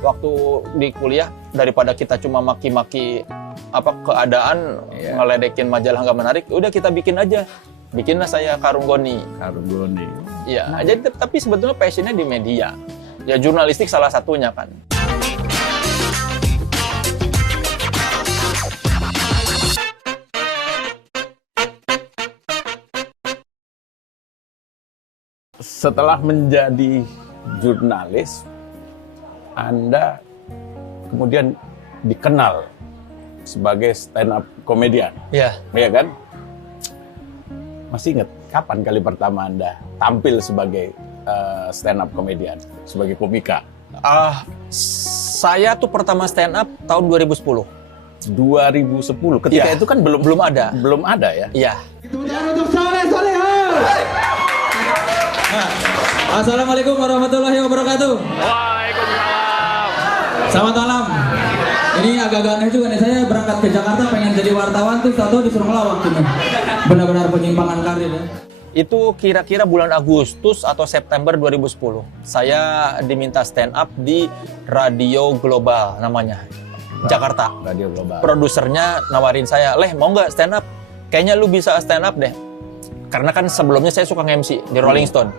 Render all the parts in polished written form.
waktu di kuliah, daripada kita cuma maki-maki apa keadaan, ngeledekin majalah nggak menarik, udah kita bikin aja. Bikinlah saya Karung Goni. Karung Goni. Iya, jadi tapi sebetulnya passionnya di media. Ya jurnalistik salah satunya kan. Setelah menjadi jurnalis, Anda kemudian dikenal sebagai stand up komedian. Iya. Iya kan? Masih ingat kapan kali pertama Anda tampil sebagai stand up komedian, sebagai komika? Saya tuh pertama stand up tahun 2010. 2010. Ketika itu kan belum ada. Belum ada ya? Iya. Untuk Assalamualaikum warahmatullahi wabarakatuh. Waalaikumsalam. Selamat malam. Ini agak-agak aneh juga nih, saya berangkat ke Jakarta pengen jadi wartawan tuh tahu disuruh ngelawak gitu. Benar-benar penyimpangan karir ya. Itu kira-kira bulan Agustus atau September 2010. Saya diminta stand up di Radio Global namanya. Jakarta. Radio Global. Produsernya nawarin saya, "Leh, mau nggak stand up? Kayaknya lu bisa stand up deh." Karena kan sebelumnya saya suka nge-MC di Rolling Stone.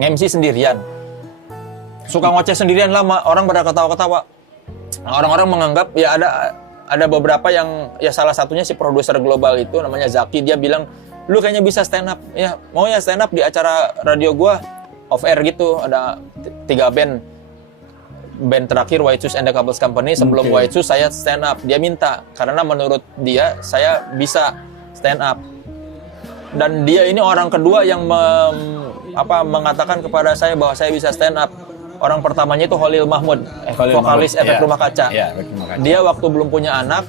Nge-MC sendirian. Suka ngoceh sendirian lama, orang pada ketawa-ketawa. Orang-orang menganggap ya ada beberapa yang ya salah satunya si produser Global itu namanya Zaki, dia bilang, "Lu kayaknya bisa stand up." Ya, mau ya stand up di acara radio gua off air gitu, ada 3 band. Band terakhir White Shoes and the Couples Company, sebelum White Shoes saya stand up. Dia minta karena menurut dia saya bisa stand up. Dan dia ini orang kedua yang mengatakan kepada saya bahwa saya bisa stand up. Orang pertamanya itu Holil Mahmud, vokalis Efek Rumah Kaca. Dia waktu belum punya anak,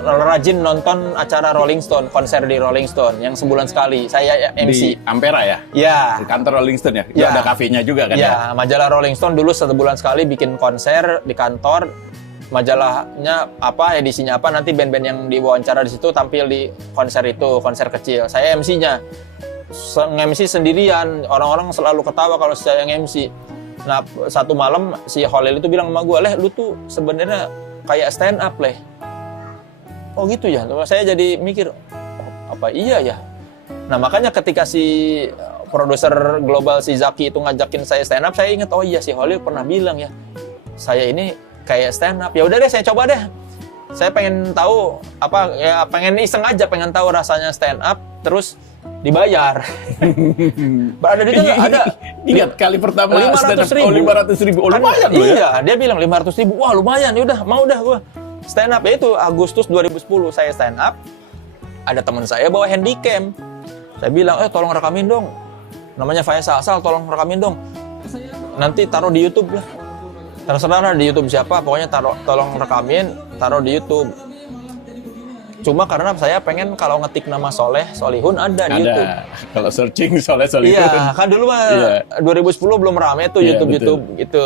rajin nonton acara Rolling Stone, konser di Rolling Stone yang sebulan sekali. Saya MC. Di Ampera ya? Ya. Di kantor Rolling Stone ya? Ya. Ada kafenya juga kan ya? Majalah Rolling Stone dulu sebulan sekali bikin konser di kantor. Majalahnya apa, edisinya apa, nanti band-band yang diwawancara di situ tampil di konser itu, konser kecil. Saya MC-nya. Nge-MC sendirian, orang-orang selalu ketawa kalau saya nge-MC. Nah, satu malam si Holil itu bilang sama gue, "Leh, lu tuh sebenarnya kayak stand up, Leh." Oh gitu ya. Saya jadi mikir, oh, apa iya ya? Nah, makanya ketika si produser Global si Zaki itu ngajakin saya stand up, saya ingat, oh iya si Holil pernah bilang ya, saya ini kayak stand up. Ya udah deh, saya coba deh. Saya pengen tahu pengen iseng aja, pengen tahu rasanya stand up, terus dibayar. Ada duitnya nggak? Ada. Ingat kali pertama 500.000. 500.000. Oh, lumayan loh ya? Iya, dia bilang 500.000. Wah lumayan, yaudah mau dah gue stand up. Ya itu Agustus 2010 saya stand up. Ada teman saya bawa handycam. Saya bilang, tolong rekamin dong. Namanya Faisal, tolong rekamin dong. Nanti taruh di YouTube lah. Terserah di YouTube siapa, pokoknya tolong rekamin, taruh di YouTube. Cuma karena saya pengen kalau ngetik nama Solihun ada di YouTube. Kalau searching Solihun. Iya, kan dulu mah 2010 belum rame tuh YouTube gitu.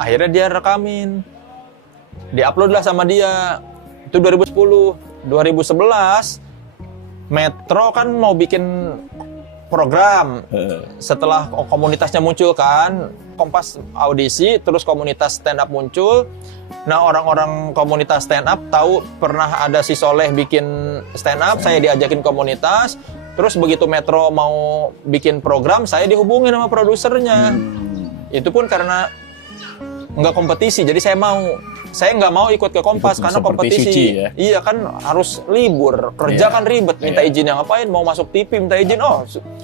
Akhirnya dia rekamin. Diupload lah sama dia. Itu 2010. 2011 Metro kan mau bikin program. Setelah komunitasnya muncul kan, Kompas audisi, terus komunitas stand up muncul. Nah, orang-orang komunitas stand up tahu pernah ada si Soleh bikin stand up, saya diajakin komunitas. Terus begitu Metro mau bikin program, saya dihubungin sama produsernya. Itu pun karena nggak kompetisi, jadi saya nggak mau ikut ke Kompas karena kompetisi. Ya? Iya kan harus libur, kerja kan ribet, minta izin yang ngapain, mau masuk TV minta izin,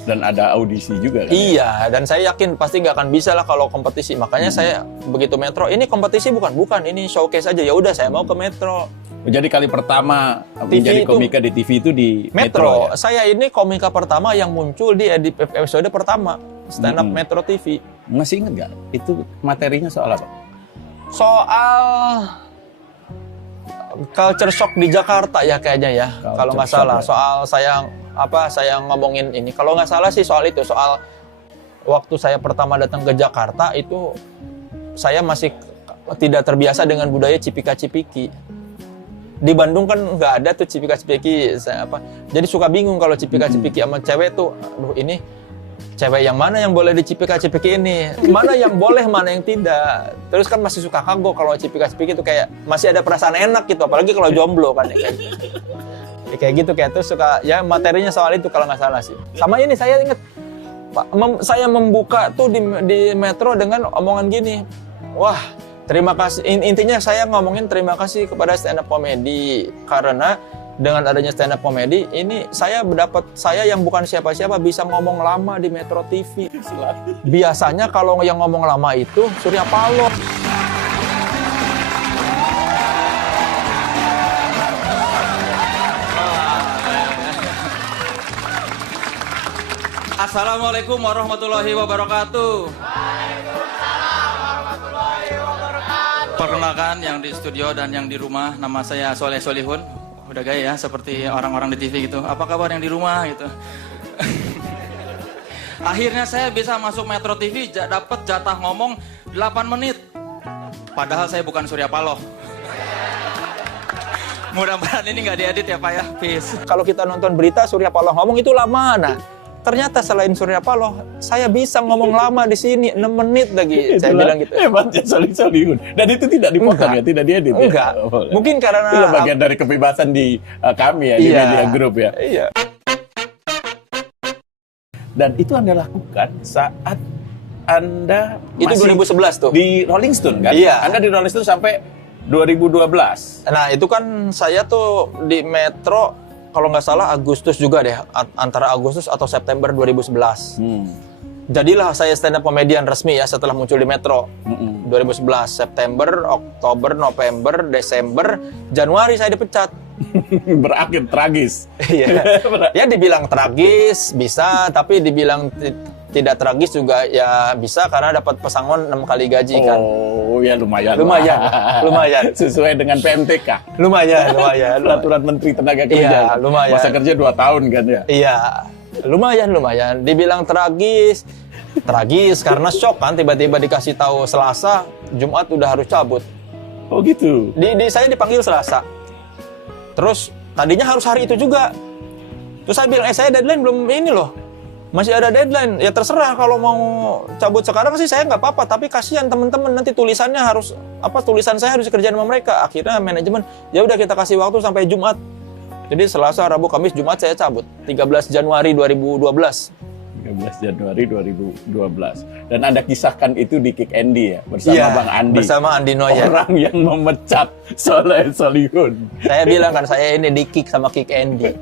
dan ada audisi juga kan? Iya, dan saya yakin pasti nggak akan bisa lah kalau kompetisi. Makanya saya begitu Metro, ini kompetisi bukan, ini showcase aja. Ya udah saya mau ke Metro. Jadi kali pertama menjadi komika di TV itu di Metro. Ya? Saya ini komika pertama yang muncul di episode pertama stand up Metro TV. Masih ingat nggak? Itu materinya soal apa? Soal culture shock di Jakarta ya kayaknya ya, kalau nggak salah. Ya. Soal saya ngomongin ini. Kalau nggak salah sih soal itu, soal waktu saya pertama datang ke Jakarta itu saya masih tidak terbiasa dengan budaya cipika-cipiki. Di Bandung kan nggak ada tuh cipika-cipiki. Jadi suka bingung kalau cipika-cipiki sama cewek tuh, aduh ini cewek yang mana yang boleh dicipika-cipiki ini, mana yang boleh, mana yang tidak. Terus kan masih suka kagok kalau cipika-cipiki itu kayak masih ada perasaan enak gitu, apalagi kalau jomblo kan ya, kayak gitu. Ya, kayak gitu kayak terus suka ya materinya soal itu kalau nggak salah sih. Sama ini saya inget saya membuka tuh di Metro dengan omongan gini, wah terima kasih, intinya saya ngomongin terima kasih kepada stand up comedy karena dengan adanya stand up comedy ini saya yang bukan siapa-siapa bisa ngomong lama di Metro TV. Biasanya kalau yang ngomong lama itu Surya Paloh. Assalamualaikum warahmatullahi wabarakatuh. Perkenalkan yang di studio dan yang di rumah, nama saya Soleh Solihun. Udah gaya ya, seperti orang-orang di TV gitu. Apa kabar yang di rumah gitu. Akhirnya saya bisa masuk Metro TV, dapat jatah ngomong 8 menit. Padahal saya bukan Surya Paloh. Mudah-mudahan ini nggak diedit ya Pak ya, peace. Kalau kita nonton berita Surya Paloh ngomong itu lama, nah ternyata selain Surya Paloh, saya bisa ngomong lama di sini 6 menit lagi. Saya bilang gitu. Hebat ya Solihun. Dan itu tidak dipotong ya, tidak diedit ya? Enggak. Mungkin karena itu bagian dari kebebasan di kami ya, di media group ya. Iya. Dan itu Anda lakukan saat Anda Itu masih 2011 tuh. di Rolling Stone kan? Iya. Anda di Rolling Stone sampai 2012. Nah itu kan saya tuh di Metro kalau nggak salah Agustus juga deh, antara Agustus atau September 2011. Jadilah saya stand up komedian resmi ya setelah muncul di Metro. 2011, September, Oktober, November, Desember, Januari saya dipecat. Berakhir tragis. Iya. Ya dibilang tragis bisa, tapi dibilang tidak tragis juga ya bisa karena dapat pesangon 6 kali gaji kan. Oh ya lumayan. Lumayan. Sesuai dengan PMTK. Lumayan. Peraturan Menteri Tenaga Kerja. Iya, lumayan. Masa kerja 2 tahun kan ya? Iya, lumayan. Dibilang tragis karena shock kan tiba-tiba dikasih tahu Selasa, Jumat udah harus cabut. Oh gitu. Saya dipanggil Selasa. Terus tadinya harus hari itu juga. Terus saya bilang, saya deadline belum ini loh. Masih ada deadline. Ya terserah kalau mau cabut sekarang sih saya nggak apa-apa. Tapi kasihan teman-teman nanti tulisan saya harus dikerjain sama mereka. Akhirnya manajemen, ya udah kita kasih waktu sampai Jumat. Jadi Selasa, Rabu, Kamis, Jumat saya cabut. 13 Januari 2012. 13 Januari 2012. Dan Anda kisahkan itu di Kick Andy ya, bersama Bang Andi. Bersama Andi Noya. Orang yang memecat Soleh Solihun. Saya bilang kan, saya ini di kick sama Kick Andy.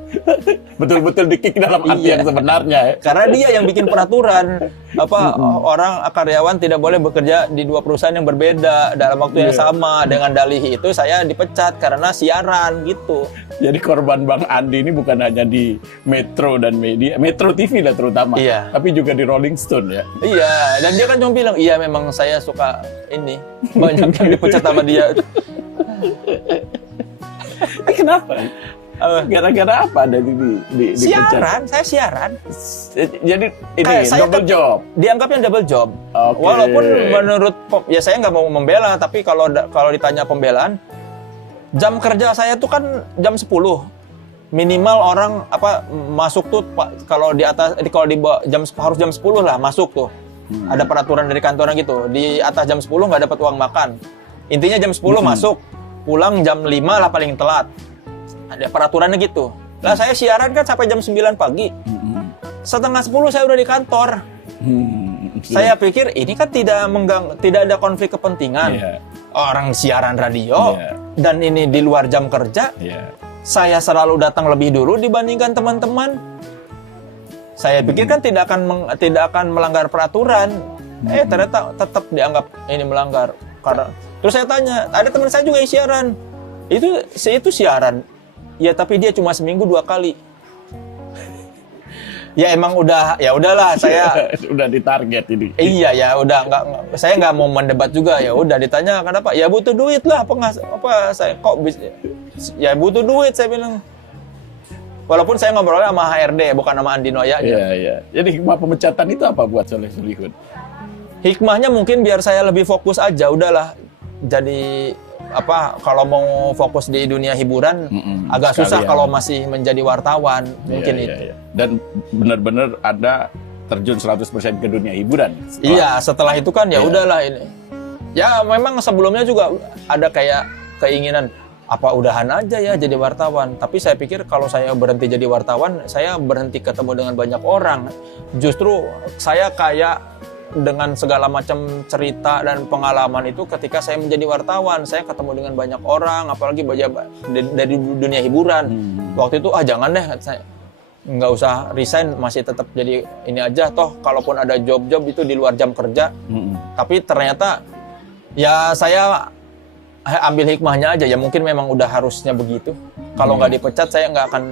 Betul-betul di kick dalam arti yang sebenarnya ya. Karena dia yang bikin peraturan. Orang karyawan tidak boleh bekerja di 2 perusahaan yang berbeda dalam waktu yang sama. Dengan dalih itu saya dipecat karena siaran gitu. Jadi korban Bang Andi ini bukan hanya di Metro dan media, Metro TV lah terutama. Iya. Tapi juga di Rolling Stone ya. Iya, dan dia kan cuma bilang, iya memang saya suka ini. Banyak yang dipecat sama dia. Kenapa? Gara-gara apa ada di Siaran, saya siaran. Jadi ini double job. Dianggapnya double job. Okay. Walaupun menurut ya saya nggak mau membela, tapi kalau ditanya pembelaan, jam kerja saya tuh kan jam 10. Minimal orang masuk tuh kalau di atas kalau di harus jam 10 lah masuk tuh. Ada peraturan dari kantornya gitu. Di atas jam 10 nggak dapat uang makan. Intinya jam 10 masuk, pulang jam 5 lah paling telat. Ada peraturannya gitu. Lah saya siaran kan sampai jam 9 pagi. Setengah 10 saya udah di kantor. Saya pikir ini kan tidak ada konflik kepentingan. Orang siaran radio dan ini di luar jam kerja. Saya selalu datang lebih dulu dibandingkan teman-teman. Saya pikir kan tidak akan melanggar peraturan. Ternyata tetap dianggap ini melanggar. Karena terus saya tanya, ada teman saya juga yang siaran. Itu siaran. Ya tapi dia cuma seminggu 2 kali. Ya emang udahlah saya udah ditarget ini. Iya ya udah saya nggak mau mendebat juga, ya udah ditanya kenapa, ya butuh duit lah saya kok ya butuh duit saya bilang. Walaupun saya ngobrolnya sama HRD bukan sama Andi Noya. Iya. Jadi hikmah pemecatan itu apa buat Soleh Solihun? Hikmahnya mungkin biar saya lebih fokus aja, udahlah. Jadi kalau mau fokus di dunia hiburan agak susah kalau masih menjadi wartawan mungkin itu. Dan benar-benar ada terjun 100% ke dunia hiburan. Iya, setelah itu kan ya Iya. udahlah ini. Ya memang sebelumnya juga ada kayak keinginan apa udahan aja ya jadi wartawan. Tapi saya pikir kalau saya berhenti jadi wartawan, saya berhenti ketemu dengan banyak orang. Justru saya kayak dengan segala macam cerita dan pengalaman itu ketika saya menjadi wartawan, saya ketemu dengan banyak orang, apalagi dari dunia hiburan. Waktu itu jangan deh, saya nggak usah resign, masih tetap jadi ini aja, toh kalaupun ada job-job itu di luar jam kerja. Tapi ternyata ya saya ambil hikmahnya aja, ya mungkin memang udah harusnya begitu. Kalau nggak dipecat saya nggak akan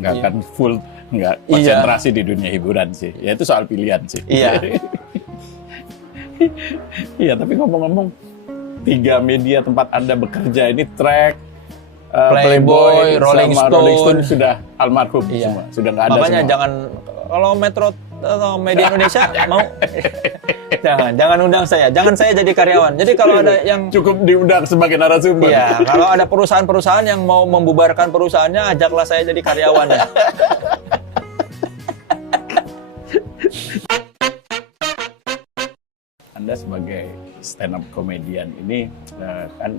nggak akan full, nggak konsentrasi di dunia hiburan sih. Ya itu soal pilihan sih. Iya. Iya, tapi ngomong-ngomong, 3 media tempat Anda bekerja ini Track, Playboy, Rolling sama Stone. Rolling Stone sudah almarhum Iya. semua, sudah nggak ada Makanya semua. jangan, kalau Metro atau Media Indonesia mau jangan undang saya, jangan saya jadi karyawan. Jadi kalau ada yang Cukup diundang sebagai narasumber. iya, kalau ada perusahaan-perusahaan yang mau membubarkan perusahaannya, ajaklah saya jadi karyawan ya. Anda sebagai stand up comedian ini kan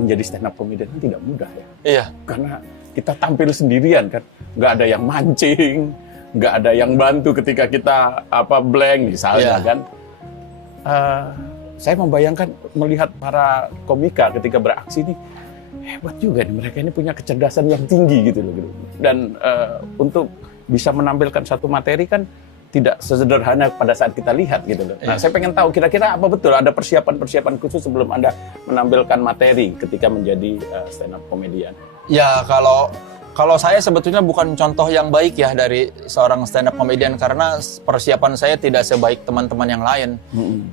menjadi stand up comedian kan tidak mudah ya. Iya. Karena kita tampil sendirian kan, nggak ada yang mancing, nggak ada yang bantu ketika kita blank misalnya Iya. kan. Saya membayangkan melihat para komika ketika beraksi ini, hebat juga nih, mereka ini punya kecerdasan yang tinggi gitu loh. Dan untuk bisa menampilkan satu materi kan tidak sesederhana pada saat kita lihat gitu loh. Nah, saya pengen tahu kira-kira apa betul ada persiapan-persiapan khusus sebelum Anda menampilkan materi ketika menjadi stand up comedian? Ya kalau saya sebetulnya bukan contoh yang baik ya dari seorang stand up comedian karena persiapan saya tidak sebaik teman-teman yang lain.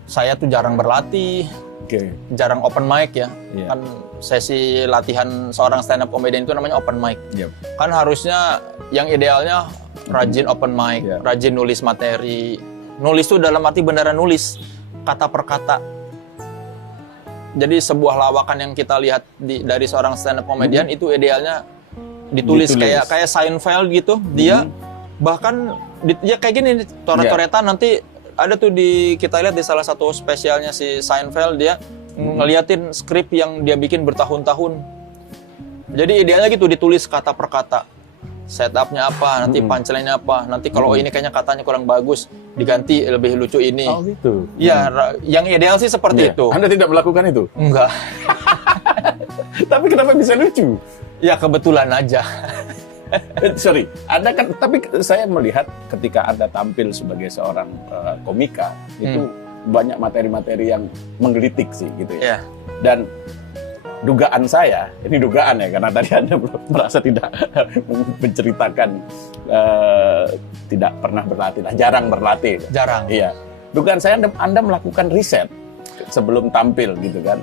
Saya tuh jarang berlatih, Oke. jarang open mic ya. Iya. Kan sesi latihan seorang stand up comedian itu namanya open mic. Yep. Kan harusnya yang idealnya rajin open mic, Iya. rajin nulis materi. Nulis tuh dalam arti beneran nulis, kata per kata. Jadi sebuah lawakan yang kita lihat dari seorang stand up comedian itu idealnya ditulis. Kayak Seinfeld gitu. Dia bahkan ya kayak gini coret-coretan nanti ada tuh kita lihat di salah satu spesialnya si Seinfeld, dia ngeliatin skrip yang dia bikin bertahun-tahun. Jadi idealnya gitu ditulis kata per kata. Setupnya apa, nanti punchline-nya apa, nanti kalau ini kayaknya katanya kurang bagus, diganti lebih lucu ini. Oh gitu. Ya, yang ideal sih seperti itu. Anda tidak melakukan itu? Enggak. Tapi kenapa bisa lucu? Ya kebetulan aja. Sorry, Anda kan, tapi saya melihat ketika Anda tampil sebagai seorang komika, itu banyak materi-materi yang menggelitik sih gitu ya. Iya. Dan dugaan saya, ini dugaan ya, karena tadi Anda merasa tidak menceritakan tidak pernah berlatih, jarang berlatih. Jarang. Iya. Dugaan saya Anda melakukan riset sebelum tampil gitu kan.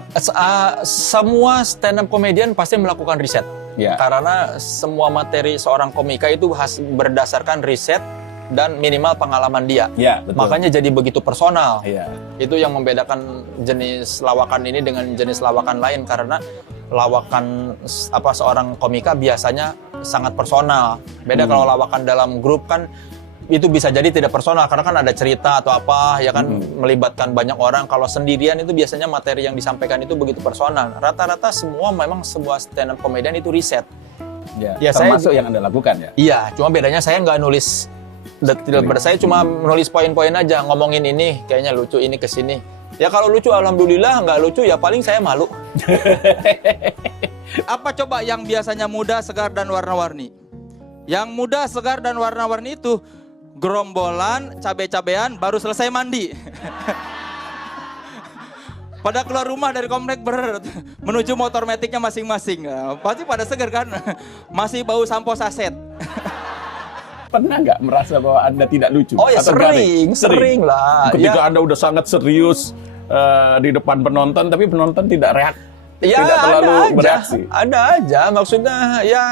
Semua stand up comedian pasti melakukan riset. Ya. Karena semua materi seorang komika itu berdasarkan riset dan minimal pengalaman dia. Ya, betul. Makanya jadi begitu personal. Iya. Itu yang membedakan jenis lawakan ini dengan jenis lawakan lain, karena lawakan seorang komika biasanya sangat personal. Beda kalau lawakan dalam grup kan itu bisa jadi tidak personal karena kan ada cerita atau apa ya kan, melibatkan banyak orang. Kalau sendirian itu biasanya materi yang disampaikan itu begitu personal. Rata-rata semua memang sebuah stand up comedian itu riset. Ya, termasuk saya yang Anda lakukan ya. Iya, cuma bedanya saya nggak nulis detail, saya cuma nulis poin-poin aja, ngomongin ini kayaknya lucu, ini kesini. Ya kalau lucu alhamdulillah, nggak lucu ya paling saya malu. Apa coba yang biasanya muda, segar, dan warna-warni? Yang muda, segar, dan warna-warni itu gerombolan, cabe-cabean, baru selesai mandi. Pada keluar rumah dari komplek menuju motor metiknya masing-masing. Pasti pada segar kan? Masih bau sampo saset. Pernah nggak merasa bahwa Anda tidak lucu? Oh ya Atau garing? sering lah. Ketika Ya. Anda udah sangat serius di depan penonton, tapi penonton tidak tidak terlalu bereaksi. Ada aja, maksudnya ya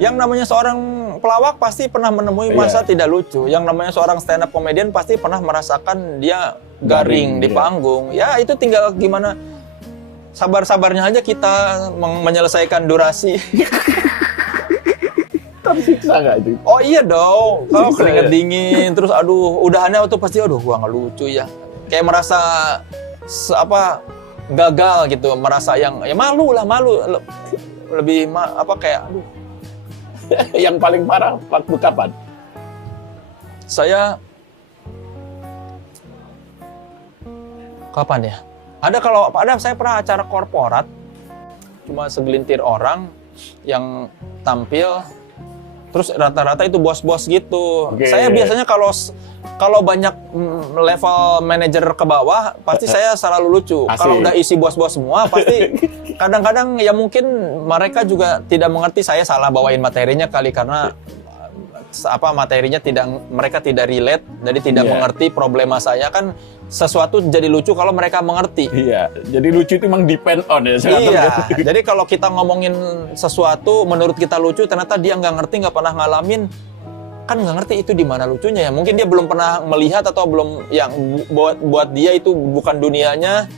yang namanya seorang pelawak pasti pernah menemui masa tidak lucu. Yang namanya seorang stand up comedian pasti pernah merasakan dia garing di panggung. Ya itu tinggal gimana sabar-sabarnya aja kita menyelesaikan durasi. Tersiksa nggak itu? Oh iya dong, kalau Siksa, keringat ya? dingin, terus aduh, udahannya tuh pasti aduh gua nggak lucu ya. Kayak merasa gagal gitu, merasa yang ya malu lah, lebih kayak aduh. Yang paling parah waktu kapan? Saya kapan ya? Ada saya pernah acara korporat, cuma segelintir orang yang tampil, terus rata-rata itu bos-bos gitu. Oke. Saya biasanya kalau banyak level manajer ke bawah, pasti saya selalu lucu. Asik. Kalau udah isi bos-bos semua, pasti kadang-kadang ya mungkin mereka juga tidak mengerti saya salah bawain materinya kali karena materinya mereka tidak relate, jadi tidak Iya. mengerti problema saya kan. Sesuatu jadi lucu kalau mereka mengerti. Iya, jadi lucu itu memang depend on ya. Iya, jadi kalau kita ngomongin sesuatu menurut kita lucu, ternyata dia nggak ngerti, nggak pernah ngalamin, kan nggak ngerti itu di mana lucunya ya. Mungkin dia belum pernah melihat atau belum yang buat dia itu bukan dunianya.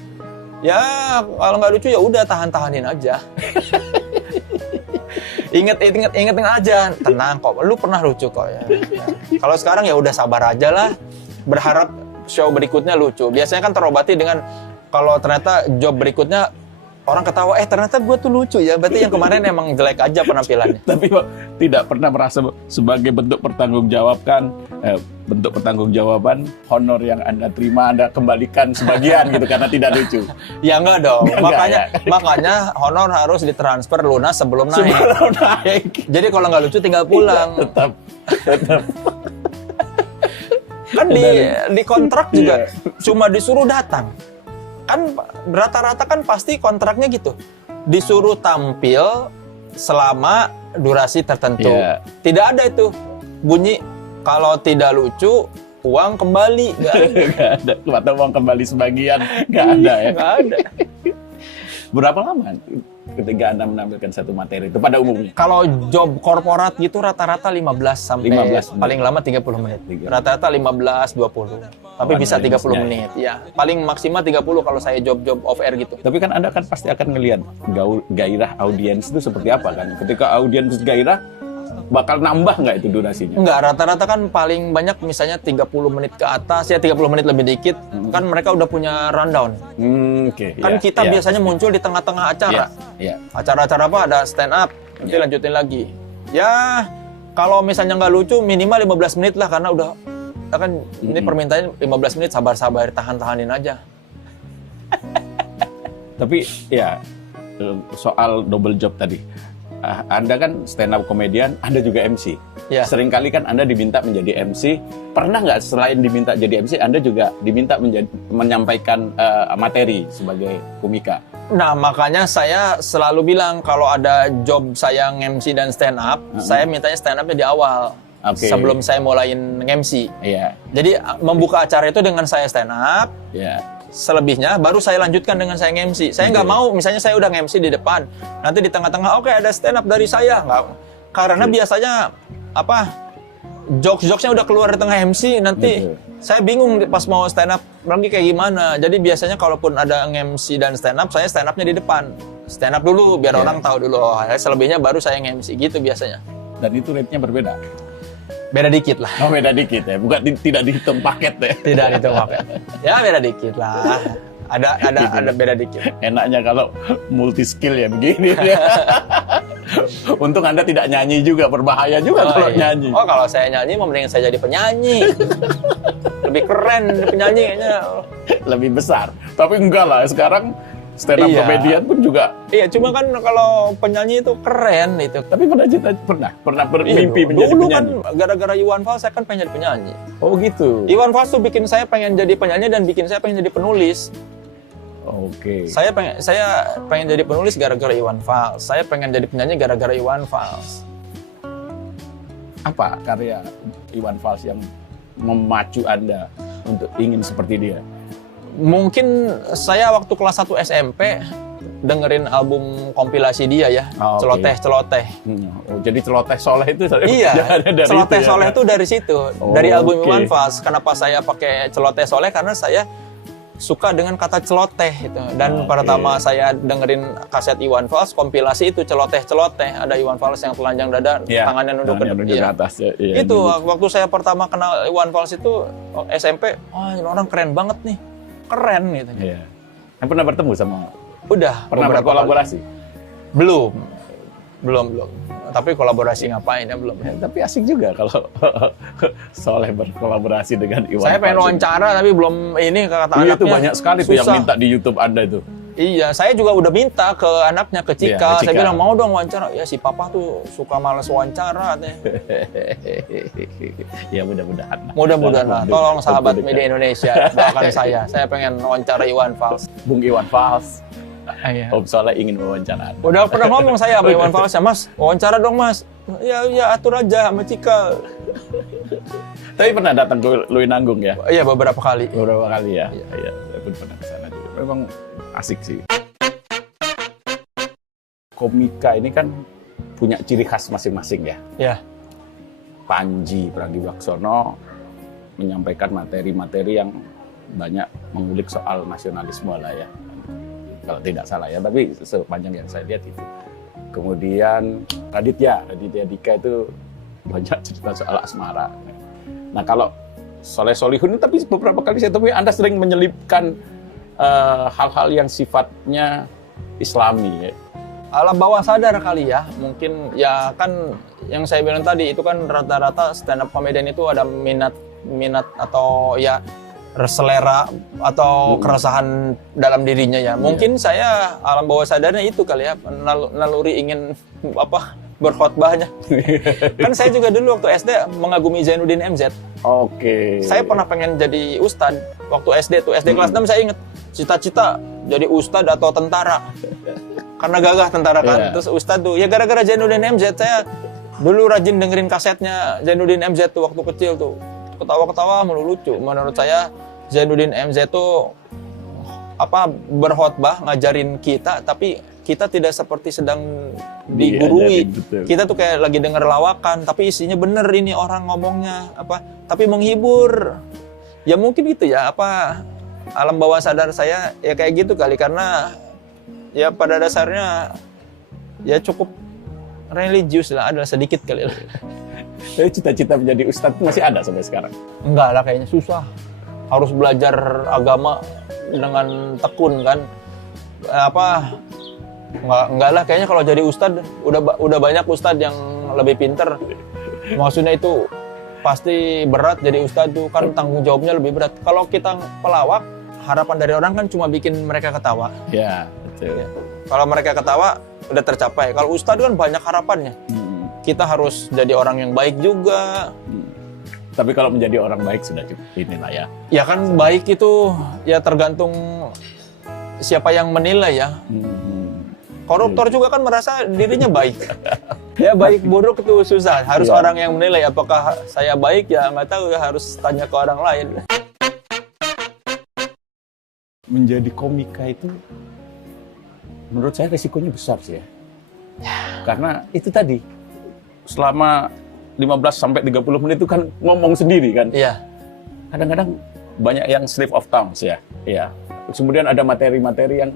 Ya kalau nggak lucu ya udah tahanin aja. Ingat aja, tenang kok, lu pernah lucu kok ya. Kalau sekarang ya udah sabar aja lah, berharap show berikutnya lucu. Biasanya kan terobati dengan kalau ternyata job berikutnya orang ketawa, ternyata gue tuh lucu ya. Berarti yang kemarin emang jelek aja penampilannya. Tapi Pak, tidak pernah merasa sebagai bentuk pertanggungjawaban honor yang Anda terima, Anda kembalikan sebagian gitu karena tidak lucu. Ya enggak dong. Enggak, Makanya honor harus ditransfer lunas sebelum naik. Sebelum naik. Jadi kalau nggak lucu tinggal pulang. Tetap. Kan di kontrak juga cuma disuruh datang. Kan rata-rata kan pasti kontraknya gitu. Disuruh tampil selama durasi tertentu. Iya. Tidak ada itu bunyi kalau tidak lucu uang kembali. Nggak ada. Atau uang kembali sebagian. Nggak ada ya. Nggak ada. Berapa lama ketika Anda menampilkan satu materi itu pada umumnya? Kalau job korporat gitu rata-rata 15 sampai 15 menit. paling lama 30 menit. Rata-rata 15 20. Tapi bisa 30 analisnya. menit. Ya, paling maksimal 30 kalau saya job off air gitu. Tapi kan Anda kan pasti akan ngelihat gairah audiens itu seperti apa kan? Ketika audiens gairah, bakal nambah nggak itu durasinya? Enggak, rata-rata kan paling banyak misalnya 30 menit ke atas, ya 30 menit lebih dikit. Kan mereka udah punya rundown. Oke. Kan ya, kita ya. biasanya muncul di tengah-tengah acara. Ya. Acara-acara apa? Ada stand up, nanti lanjutin lagi. Ya, kalau misalnya nggak lucu, minimal 15 menit lah, karena udah kan ini permintaannya 15 menit, sabar-sabar, tahan-tahanin aja. Tapi ya, soal double job tadi. Anda kan stand up komedian, Anda juga MC. Ya. Seringkali kan Anda diminta menjadi MC. Pernah nggak selain diminta jadi MC, Anda juga diminta menyampaikan materi sebagai komika? Nah, makanya saya selalu bilang kalau ada job saya nge-MC dan stand up, saya mintanya stand upnya di awal. Oke. Sebelum saya mulain nge-MC. Iya. Jadi membuka acara itu dengan saya stand up, Iya. selebihnya baru saya lanjutkan dengan saya nge-MC. Saya nggak mau, misalnya saya udah nge-MC di depan, nanti di tengah-tengah, oke, ada stand up dari saya. Nggak. Karena biasanya, jokes-jokesnya udah keluar di tengah MC, nanti saya bingung pas mau stand up lagi kayak gimana. Jadi biasanya kalaupun ada nge-MC dan stand up, saya stand upnya di depan. Stand up dulu, biar orang tahu dulu. Selebihnya baru saya nge-MC, gitu biasanya. Dan itu rate-nya berbeda? Beda dikit lah. Oh, beda dikit ya, bukan tidak dihitung paket ya. Tidak dihitung paket. Ya beda dikit lah. Ada beda dikit. Enaknya kalau multi skill ya begini ya. Untung Anda tidak nyanyi juga, berbahaya juga kalau iya. nyanyi. Oh, kalau saya nyanyi, mendingan saya jadi penyanyi. Lebih keren penyanyi kayaknya. Lebih besar. Tapi enggak lah, sekarang stand up Iya. comedian pun juga. Iya, cuma kan kalau penyanyi itu keren itu. Tapi pernah bermimpi Iya, menjadi dulu penyanyi. kan gara-gara Iwan Fals saya kan pengen jadi penyanyi. Oh gitu. Iwan Fals tuh bikin saya pengen jadi penyanyi dan bikin saya pengen jadi penulis. Oke. Saya pengen jadi penulis gara-gara Iwan Fals. Saya pengen jadi penyanyi gara-gara Iwan Fals. Apa karya Iwan Fals yang memacu Anda untuk ingin seperti dia? Mungkin saya waktu kelas 1 SMP dengerin album kompilasi dia ya, Oh, oke. Celoteh. Oh, jadi celoteh soleh itu Iya, dari celoteh itu ya? soleh itu dari situ, Oh, dari album oke. Iwan Fals. Kenapa saya pakai celoteh soleh? Karena saya suka dengan kata celoteh itu. Dan pertama saya dengerin kaset Iwan Fals, kompilasi itu celoteh-celoteh. Ada Iwan Fals yang telanjang dada, tangannya nunduk ke atas. Itu waktu saya pertama kenal Iwan Fals itu SMP, ini orang keren banget nih. Keren gitu. Iya. Pernah bertemu sama? Udah. Pernah berkolaborasi? Belum. Tapi kolaborasi ngapain ya belum. Ya, tapi asik juga kalau Soleh berkolaborasi dengan Iwan Saya pengen Fals. wawancara tapi belum ini kata anaknya. Itu banyak sekali tuh yang susah. minta di YouTube Anda itu. Iya, saya juga udah minta ke anaknya, ke Cika. Iya, ke Cika. Saya bilang mau dong wawancara. Ya si papa tuh suka males wawancara katanya. Ya mudah-mudahan. Mudah-mudahan lah. Tolong sahabat Tentu media Indonesia doakan saya. Saya pengen wawancara Iwan Fals. Bung Iwan Fals. Iya. Om Soleh ingin wawancara. Udah pernah ngomong saya sama Iwan Fals ya, Mas, wawancara dong Mas. Ya atur aja sama Cika. Tapi pernah datang ke Lui Nanggung ya? Iya beberapa kali. Beberapa kali ya. Iya, saya pun pernah ke sana juga. Memang asik sih. Komika ini kan punya ciri khas masing-masing ya. Ya. Panji Pragiwaksono menyampaikan materi-materi yang banyak mengulik soal nasionalisme lah ya. Kalau tidak salah ya, tapi sepanjang yang saya lihat itu. Kemudian Raditya Dika itu banyak cerita soal asmara. Nah kalau Soleh Solihun, tapi beberapa kali saya temui Anda sering menyelipkan hal-hal yang sifatnya Islami ya. Alam bawah sadar kali ya, mungkin ya kan yang saya bilang tadi itu kan rata-rata stand up comedian itu ada minat atau ya selera atau keresahan dalam dirinya ya. Mungkin saya alam bawah sadarnya itu kali ya, naluri ingin berkhotbahnya. Kan saya juga dulu waktu SD mengagumi Zainuddin MZ. Oke. Saya pernah pengen jadi ustad waktu SD tuh, SD kelas 6 saya inget cita-cita jadi ustad atau tentara. Karena gagah tentara kan, terus ustad tuh. Ya gara-gara Zainuddin MZ saya dulu rajin dengerin kasetnya Zainuddin MZ tuh waktu kecil tuh. Ketawa-ketawa mulu lucu. Menurut saya Zainuddin MZ tuh berkhotbah ngajarin kita, tapi kita tidak seperti sedang digurui. Kita tuh kayak lagi denger lawakan, tapi isinya bener ini orang ngomongnya tapi menghibur. Ya mungkin gitu ya, alam bawah sadar saya ya kayak gitu kali, karena ya pada dasarnya ya cukup religius lah, ada sedikit kali lah. Jadi cita-cita menjadi ustadz masih ada sampai sekarang? Enggak lah, kayaknya susah. Harus belajar agama dengan tekun kan. Enggak lah, kayaknya kalau jadi ustadz udah banyak ustadz yang lebih pinter. Maksudnya itu pasti berat jadi ustadz tuh kan, tanggung jawabnya lebih berat. Kalau kita pelawak, harapan dari orang kan cuma bikin mereka ketawa. Ya, betul. Ya. Kalau mereka ketawa udah tercapai. Kalau ustadz kan banyak harapannya. Kita harus jadi orang yang baik juga. Tapi kalau menjadi orang baik sudah cukup inilah ya. Ya kan baik itu ya tergantung siapa yang menilai ya. Koruptor juga kan merasa dirinya baik. Ya baik buruk itu susah. Harus orang yang menilai apakah saya baik, ya nggak tahu ya, harus tanya ke orang lain. Menjadi komika itu menurut saya risikonya besar sih ya. Karena itu tadi selama 15-30 menit itu kan ngomong sendiri kan. Iya. Kadang-kadang banyak yang slip of tongue ya. Iya. Kemudian ada materi-materi yang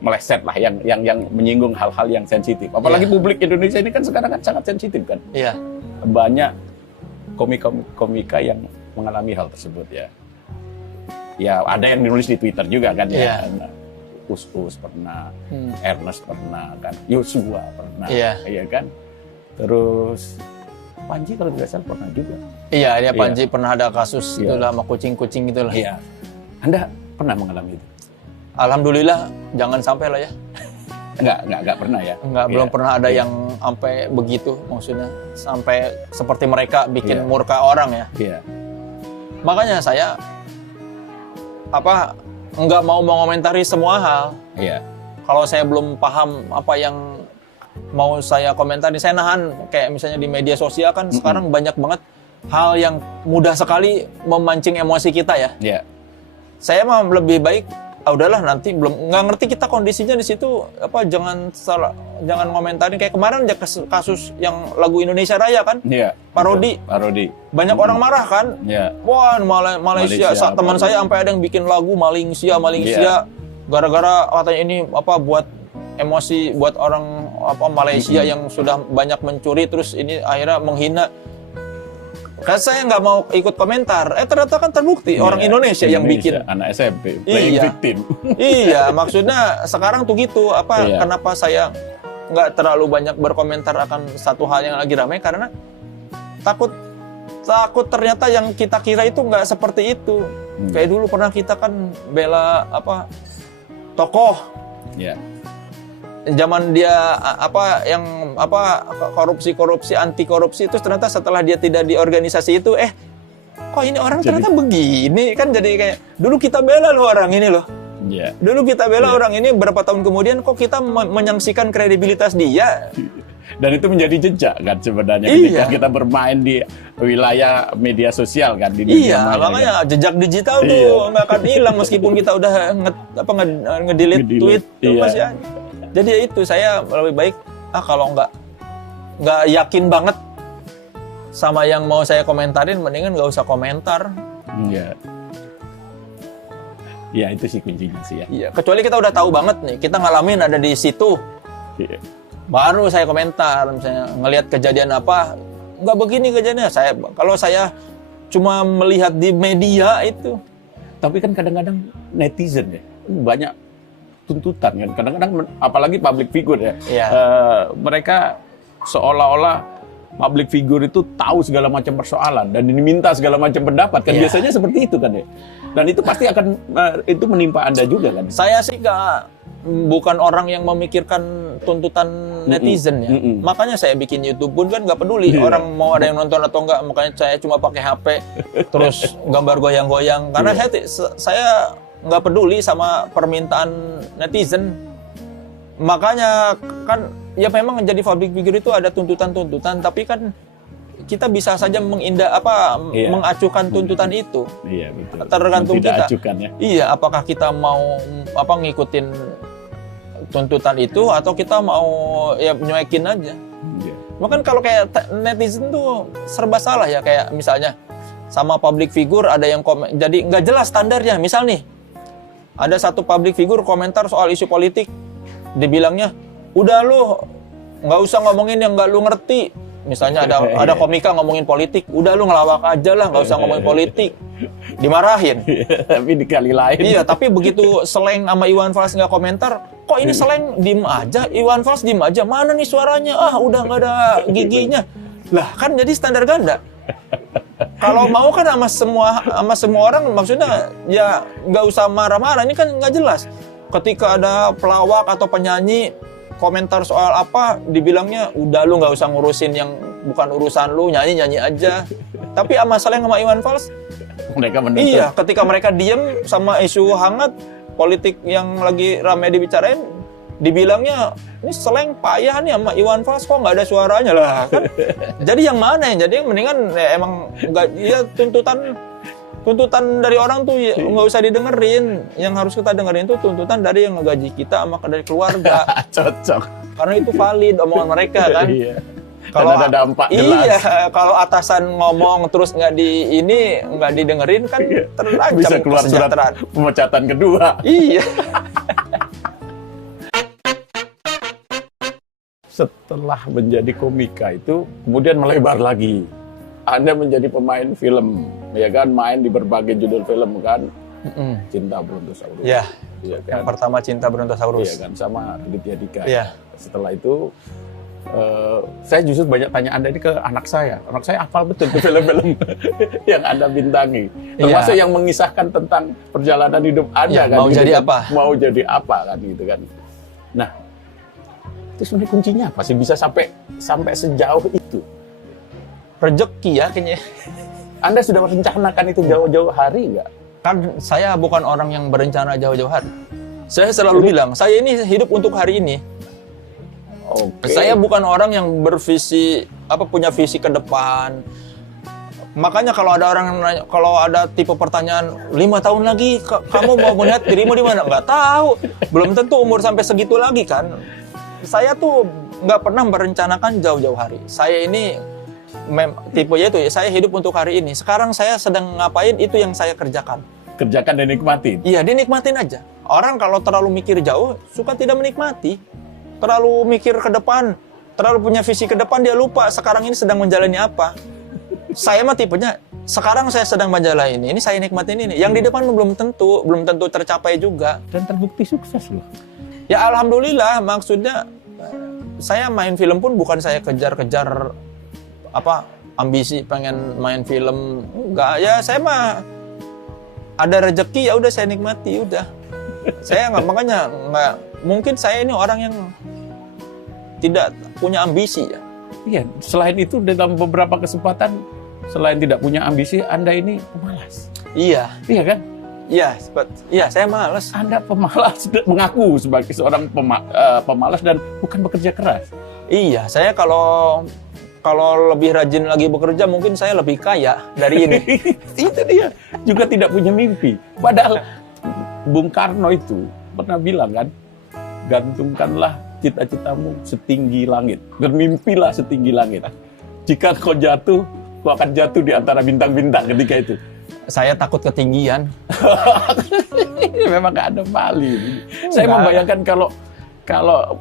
meleset lah, yang menyinggung hal-hal yang sensitif. Apalagi publik Indonesia ini kan sekarang kan sangat sensitif kan. Iya. Banyak komika yang mengalami hal tersebut ya. Ya ada yang nulis di Twitter juga kan ya. Us pernah, Ernest pernah kan, Yosua pernah, iya kan. Terus Panji kalau tidak salah pernah juga. Iya, Panji pernah ada kasus itulah sama kucing-kucing itulah. Iya. Anda pernah mengalami itu? Alhamdulillah, jangan sampai lah ya. Enggak pernah ya? Belum pernah ada yang sampai begitu, maksudnya sampai seperti mereka bikin murka orang ya. Iya. Makanya saya nggak mau mengomentari semua hal. Iya. Kalau saya belum paham apa yang mau saya komentari, saya nahan. Kayak misalnya di media sosial kan sekarang banyak banget hal yang mudah sekali memancing emosi kita ya. Iya. Saya mah lebih baik udahlah nanti belum nggak ngerti kita kondisinya di situ apa jangan ngomentarin kayak kemarin aja kasus yang lagu Indonesia Raya kan Iya. parodi banyak orang marah kan Iya. wah Malaysia teman saya sampai ada yang bikin lagu Malaysia gara-gara katanya ini apa buat emosi buat orang apa Malaysia yang sudah banyak mencuri terus ini akhirnya menghina. Kan saya nggak mau ikut komentar, ternyata kan terbukti orang Indonesia yang bikin. Anak SMP, playing victim. Iya, maksudnya sekarang tuh gitu, kenapa saya nggak terlalu banyak berkomentar akan satu hal yang lagi ramai, karena takut ternyata yang kita kira itu nggak seperti itu. Kayak dulu pernah kita kan bela apa tokoh. Iya. Zaman dia korupsi anti korupsi itu ternyata setelah dia tidak di organisasi itu kok ini orang ternyata begini kan jadi kayak dulu kita bela loh orang ini loh. Yeah. Dulu kita bela orang ini berapa tahun kemudian kok kita menyaksikan kredibilitas dia. Dan itu menjadi jejak kan sebenarnya ketika kita bermain di wilayah media sosial kan di dunia maya, makanya kan? Jejak digital tuh nggak akan hilang meskipun kita udah nge-delete tweet masih ada. Jadi ya itu saya lebih baik kalau nggak yakin banget sama yang mau saya komentarin, mendingan nggak usah komentar. Iya. Ya itu sih kuncinya sih ya. Iya. Kecuali kita udah tahu banget nih, kita ngalamin ada di situ. Iya. Baru saya komentar, misalnya ngelihat kejadian apa, nggak begini kejadiannya. Kalau saya cuma melihat di media itu. Tapi kan kadang-kadang netizen ya banyak tuntutan kan kadang-kadang apalagi public figure ya mereka seolah-olah public figure itu tahu segala macam persoalan dan diminta segala macam pendapat kan biasanya seperti itu kan ya dan itu pasti akan itu menimpa Anda juga kan. Saya sih bukan orang yang memikirkan tuntutan netizen ya makanya saya bikin YouTube pun kan nggak peduli orang mau ada yang nonton atau enggak, makanya saya cuma pakai HP terus gambar goyang-goyang karena saya nggak peduli sama permintaan netizen. Makanya kan ya memang menjadi public figure itu ada tuntutan-tuntutan, tapi kan kita bisa saja mengacukan tuntutan itu. Iya betul. Tergantung kita. Acukan, ya. Iya, apakah kita mau ngikutin tuntutan itu atau kita mau ya nyuekin aja. Iya. Bahkan kalau kayak netizen tuh serba salah ya, kayak misalnya sama public figure ada yang komen, jadi nggak jelas standarnya. Misal nih ada satu public figure komentar soal isu politik, dibilangnya, udah lu nggak usah ngomongin yang nggak lu ngerti. Misalnya ada komika ngomongin politik, udah lu ngelawak aja lah, nggak usah ngomongin politik. Dimarahin. Tapi di kali lain. Iya, tapi begitu Sleng sama Iwan Fals nggak komentar, kok ini Sleng diem aja, Iwan Fals diem aja, mana nih suaranya? Udah nggak ada giginya. Lah kan jadi standar ganda. Kalau mau kan sama semua orang, maksudnya ya nggak usah marah-marah, ini kan nggak jelas. Ketika ada pelawak atau penyanyi komentar soal apa, dibilangnya udah lu nggak usah ngurusin yang bukan urusan lu, nyanyi aja. Tapi sama Sleng sama Iwan Fals, mereka menuntut. Iya, ketika mereka diem sama isu hangat politik yang lagi ramai dibicarain, dibilangnya ini Sleng payah nih sama Iwan Fals kok nggak ada suaranya lah kan. Jadi yang mana ya? Jadi mendingan ya emang nggak ya tuntutan dari orang tuh nggak usah didengerin. Yang harus kita dengerin tuh tuntutan dari yang ngegaji kita sama dari keluarga. Cocok. Karena itu valid omongan mereka kan. Iya. Kalau ada dampak jelas. Iya, kalau atasan ngomong terus nggak didengerin kan terancam bisa keluar surat pemecatan kedua. Iya. Setelah menjadi komika itu kemudian melebar lagi. Anda menjadi pemain film, ya kan, main di berbagai judul film kan. Cinta Brontosaurus. Iya. Ya, kan? Yang pertama Cinta Brontosaurus. Iya kan, sama Raditya Dika. Iya. Setelah itu saya justru banyak tanya Anda ini ke anak saya. Anak saya hafal betul tuh film-film yang Anda bintangi. Termasuk yang mengisahkan tentang perjalanan hidup Anda kan. Mau gitu, jadi kan? apa? Mau jadi apa kan gitu kan. Nah, itu sebenarnya kuncinya apa sih bisa sampai sejauh itu? Rezeki ya kayaknya. Anda sudah merencanakan itu jauh-jauh hari nggak? Kan saya bukan orang yang berencana jauh-jauh hari. Saya selalu bilang, saya ini hidup untuk hari ini. Okay. Saya bukan orang yang punya visi ke depan, Makanya kalau ada orang nanya, kalau ada tipe pertanyaan 5 tahun lagi kamu mau melihat dirimu di mana? Nggak tahu. Belum tentu umur sampai segitu lagi kan. Saya tuh nggak pernah merencanakan jauh-jauh hari. Saya ini tipenya itu saya hidup untuk hari ini. Sekarang saya sedang ngapain itu yang saya kerjakan. Kerjakan dan nikmatin. Iya, dinikmatin aja. Orang kalau terlalu mikir jauh suka tidak menikmati. Terlalu mikir ke depan, terlalu punya visi ke depan dia lupa sekarang ini sedang menjalani apa. Saya mah tipenya, sekarang saya sedang menjalani ini saya nikmatin ini. Yang di depan belum tentu tercapai juga. Dan terbukti sukses loh. Ya alhamdulillah, maksudnya saya main film pun bukan saya kejar-kejar ambisi pengen main film. Enggak, ya saya mah ada rezeki ya udah saya nikmati udah. Saya nggak mungkin saya ini orang yang tidak punya ambisi ya. Iya, selain itu dalam beberapa kesempatan selain tidak punya ambisi, Anda ini pemalas. Iya. Iya kan? Iya, saya malas. Anda pemalas, mengaku sebagai seorang pemalas dan bukan bekerja keras. Iya, saya kalau lebih rajin lagi bekerja mungkin saya lebih kaya dari ini. Itu dia. Juga tidak punya mimpi. Padahal Bung Karno itu pernah bilang kan, gantungkanlah cita-citamu setinggi langit. Bermimpilah setinggi langit. Jika kau jatuh, kau akan jatuh di antara bintang-bintang ketika itu. Saya takut ketinggian. Ini memang gak ada bali. Saya membayangkan kalau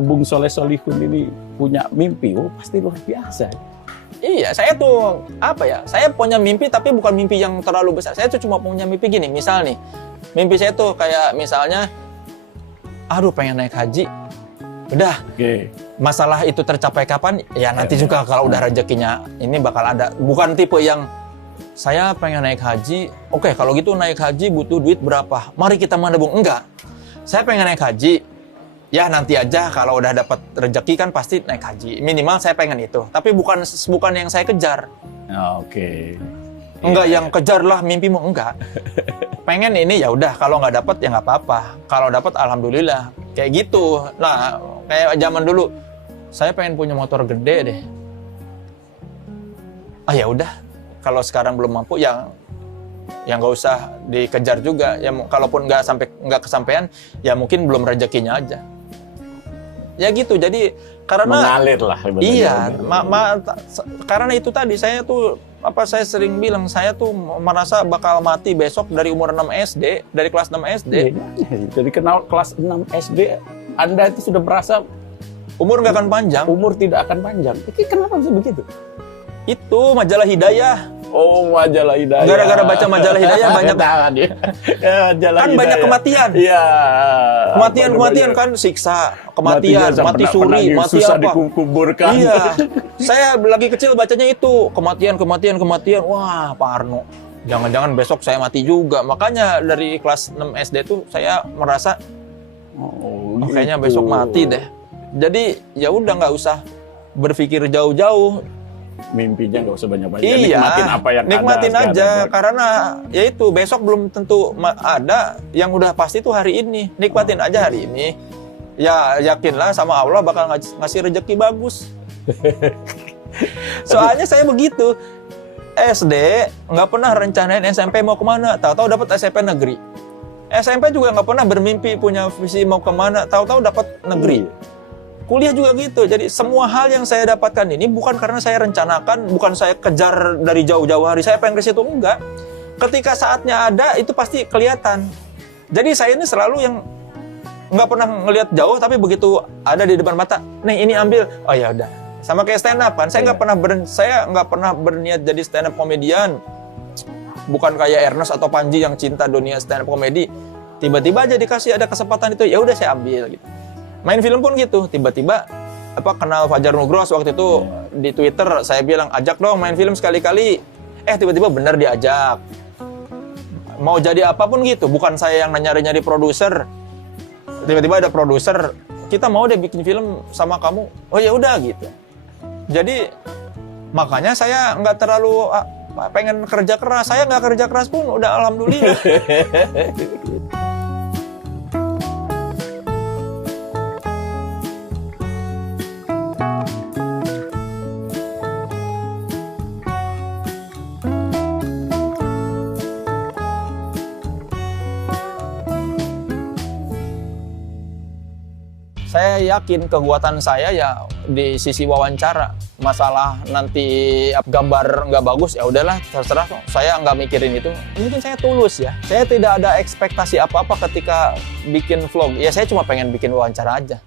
Bung Soleh Solihun ini punya mimpi, pasti luar biasa. Iya, saya tuh saya punya mimpi tapi bukan mimpi yang terlalu besar. Saya tuh cuma punya mimpi gini, misal nih, mimpi saya tuh kayak misalnya, pengen naik haji. Udah, masalah itu tercapai kapan? Ya nanti juga kalau udah rezekinya ini bakal ada. Bukan tipe yang saya pengen naik haji, oke kalau gitu naik haji butuh duit berapa? Mari kita menabung. Enggak, saya pengen naik haji, ya nanti aja kalau udah dapat rezeki kan pasti naik haji. Minimal saya pengen itu, tapi bukan yang saya kejar. Oke. Enggak yang kejar lah mimpimu, enggak. Pengen ini ya udah, kalau nggak dapat ya nggak apa-apa. Kalau dapat alhamdulillah. Kayak gitu. Nah, kayak zaman dulu saya pengen punya motor gede deh. Ya udah, kalau sekarang belum mampu ya nggak usah dikejar juga. Ya kalaupun nggak kesampaian, ya mungkin belum rezekinya aja. Ya gitu. Jadi karena mengalir lah. Iya, karena itu tadi saya tuh saya sering bilang saya tuh merasa bakal mati besok dari umur 6 SD, dari kelas 6 SD. Jadi kenal kelas 6 SD, Anda itu sudah merasa umur nggak akan panjang. Umur tidak akan panjang. Kenapa bisa begitu? Itu majalah Hidayah. Oh, majalah Hidayah. Gara-gara baca majalah Hidayah banyak kan banyak kematian. Iya. Kematian kan siksa, kematian, mati suri, mati susah apa? dikuburkan. Iya. Saya lagi kecil bacanya itu, kematian. Wah, Parno. Jangan-jangan besok saya mati juga. Makanya dari kelas 6 SD tuh saya merasa kayaknya besok mati deh. Jadi ya udah nggak usah berpikir jauh-jauh. Mimpinya nggak usah banyak-banyak. Iya, nikmatin apa yang nikmatin ada. aja karena ya itu besok belum tentu ada, yang udah pasti tuh hari ini. Nikmatin aja hari ini. Ya yakinlah sama Allah bakal ngasih rezeki bagus. Soalnya saya begitu. SD nggak pernah rencanain SMP mau kemana, tahu-tahu dapat SMP negeri. SMP juga nggak pernah bermimpi punya visi mau kemana, tahu-tahu dapat negeri. Kuliah juga gitu. Jadi semua hal yang saya dapatkan ini bukan karena saya rencanakan, bukan saya kejar dari jauh-jauh hari saya pengen ke situ, enggak. Ketika saatnya ada itu pasti kelihatan. Jadi saya ini selalu yang nggak pernah ngelihat jauh, tapi begitu ada di depan mata, nih ini ambil, oh ya udah. Sama kayak stand up kan, saya nggak pernah berniat jadi stand up komedian. Bukan kayak Ernest atau Panji yang cinta dunia stand up komedi. Tiba-tiba aja dikasih ada kesempatan itu, ya udah saya ambil gitu. Main film pun gitu, tiba-tiba kenal Fajar Nugros waktu itu di Twitter, saya bilang ajak dong main film sekali-kali. Tiba-tiba bener diajak. Mau jadi apapun gitu, bukan saya yang nyari-nyari produser. Tiba-tiba ada produser, kita mau deh bikin film sama kamu. Oh ya udah gitu. Jadi makanya saya nggak terlalu pengen kerja keras. Saya nggak kerja keras pun udah alhamdulillah. saya yakin kekuatan saya ya di sisi wawancara. Masalah nanti gambar nggak bagus, ya udahlah terserah. Saya nggak mikirin itu. Mungkin saya tulus ya. Saya tidak ada ekspektasi apa-apa ketika bikin vlog. Ya saya cuma pengen bikin wawancara aja.